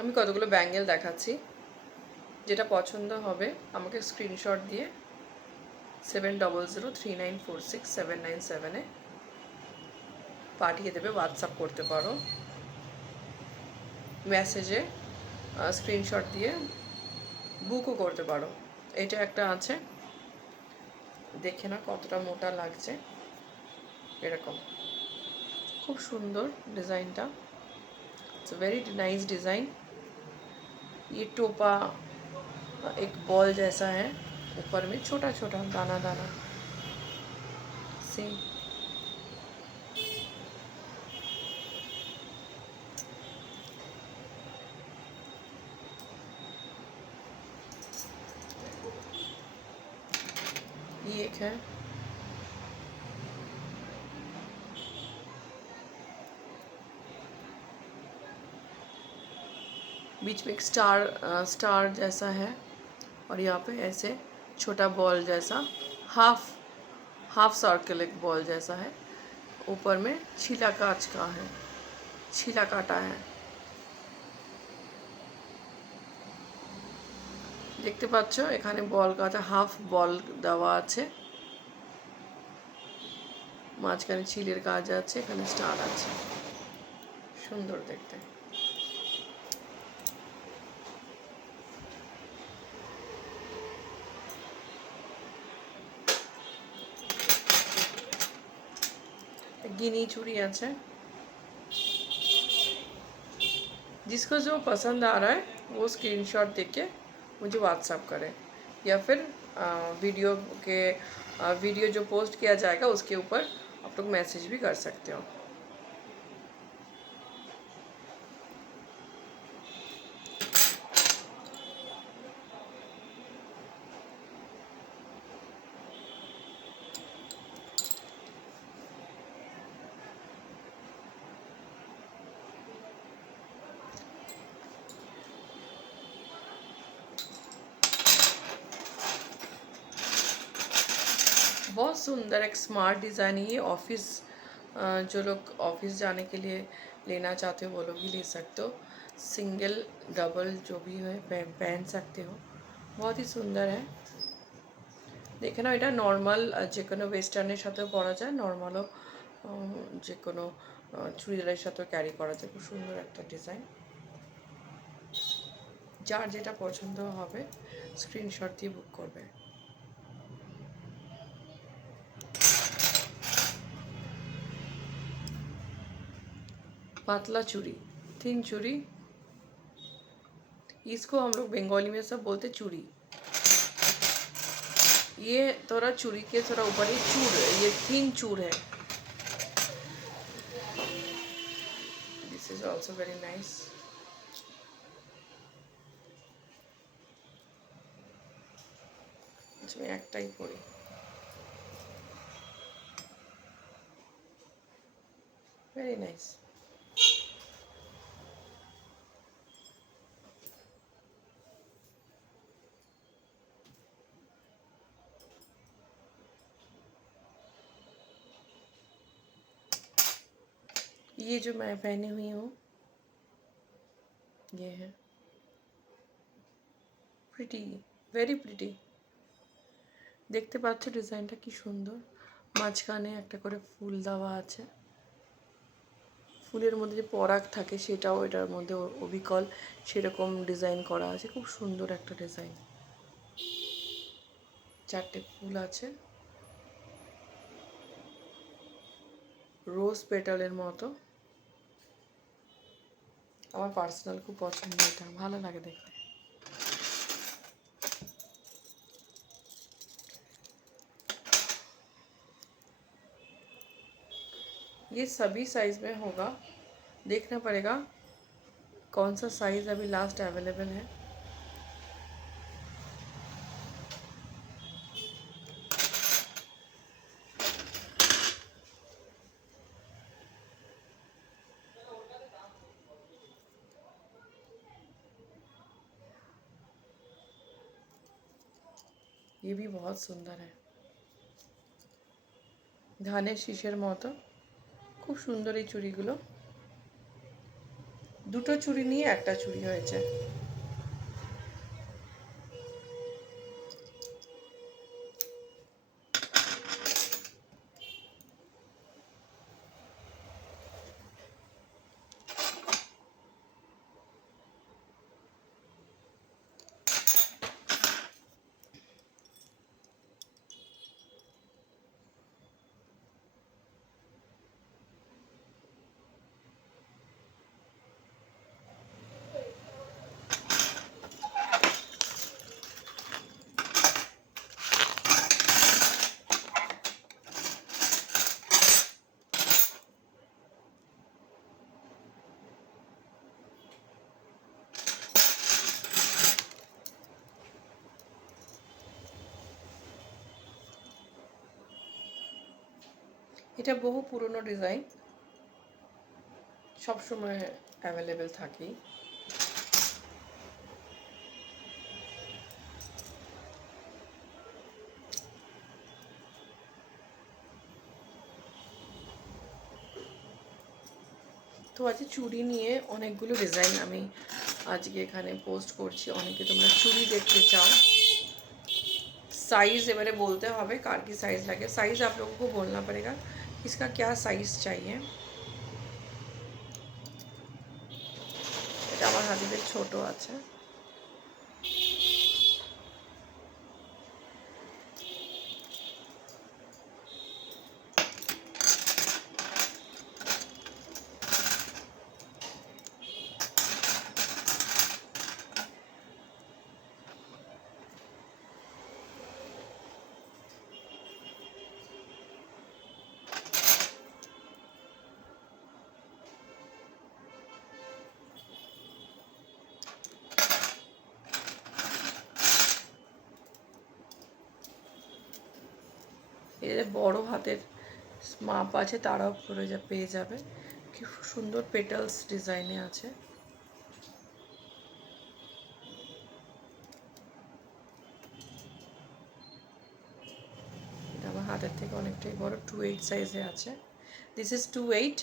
আমি কতগুলো ব্যাঙ্গেল দেখাচ্ছি, যেটা পছন্দ হবে আমাকে স্ক্রিনশট দিয়ে 7003946797 পাঠিয়ে দেবে। হোয়াটসঅ্যাপ করতে পারো, মেসেজে স্ক্রিনশট দিয়ে বুকও করতে পারো। এটা একটা আছে, দেখে না কতটা মোটা লাগছে, এরকম খুব সুন্দর डिज़ाइनটা। It's very nice design. ये टोपा एक बॉल जैसा है, ऊपर में छोटा छोटा दाना दाना से। ये एक है, बीच में एक स्टार जैसा है, और यहाँ पे ऐसे छोटा बॉल जैसा हाफ सर्कल एक बॉल जैसा है। ऊपर में छीला कांच का है, छीला काटा है। দেখতে পাচ্ছ এখানে বল কাটা, হাফ বল দেওয়া আছে, মাঝখানে ছিলের কাজ আছে, এখানে স্টার আছে, সুন্দর দেখতে। गिनी चूड़ी আছে। जिसको जो पसंद आ रहा है वो स्क्रीनशॉट देके मुझे व्हाट्सएप करें, या फिर वीडियो जो पोस्ट किया जाएगा उसके ऊपर आप लोग मैसेज भी कर सकते हो। बहुत सुंदर एक स्मार्ट डिज़ाइन है ये। ऑफिस जो लोग ऑफिस जाने के लिए लेना चाहते हो वो लोग भी ले सकते हो। सिंगल डबल जो भी है पहन सकते हो। बहुत ही सुंदर है। देखे ना, এটা নর্মাল যে কোনো ওয়েস্টার্নের সাথেও পরা যায়, নর্মালও যে কোনো চুড়িদারের সাথেও ক্যারি করা যায়। খুব সুন্দর একটা ডিজাইন। যার যেটা পছন্দ হবে স্ক্রিনশট দিয়ে বুক করবে। पतला चूड़ी, थिन चूड़ी, इसको हम लोग बंगाली में सब बोलते चूड़ी। ये थोड़ा चूड़ी के थोड़ा ऊपर ही चूड़, ये थिन चूड़ है। This is also very nice. इसमें एकटाई पड़ी, वेरी नाइस। ये जो मैं पहनी हुई हूँ ये है प्रिटी, वेरी प्रिटी। দেখতে পাচ্ছ ডিজাইনটা কি সুন্দর। মাঝখানে একটা করে ফুল দেওয়া আছে, ফুলের মধ্যে যে পরাগ থাকে সেটাও এটার মধ্যে অবিকল সেরকম ডিজাইন করা আছে। খুব সুন্দর একটা ডিজাইন। চারটে ফুল আছে, রোজ পেটালের মতো। আমার পার্সোনাল খুব পছন্দ, এটা ভালো লাগে দেখতে। ये सभी साइज में होगा, देखना पड़ेगा कौन सा साइज अभी लास्ट अवेलेबल है। ये भी बहुत सुंदर है, ধানের শীষের মতো। খুব সুন্দর এই চুড়িগুলো। দুটো চুড়ি নিয়ে একটা চুড়ি হয়েছে। এটা বহু পুরনো ডিজাইন, সবসময় অ্যাভেলেবেল থাকি। তো আজকে চুড়ি নিয়ে অনেকগুলো ডিজাইন আমি আজকে এখানে পোস্ট করছি। অনেকে তোমরা চুড়ি দেখতে চাও। साइज़ এবারে বলতে হবে কার কি সাইজ লাগে। साइज़ आप लोगों को बोलना पड़ेगा इसका क्या साइज़ चाहिए। এটা আমার হাতে ছোট আছে। এর বড় হাতের মাপ আছে, তারাও পেয়ে যাবে। কি সুন্দর পেটালস ডিজাইনে আছে। আমার হাতের থেকে অনেকটাই বড়, 2/8 সাইজে আছে। This is 2/8।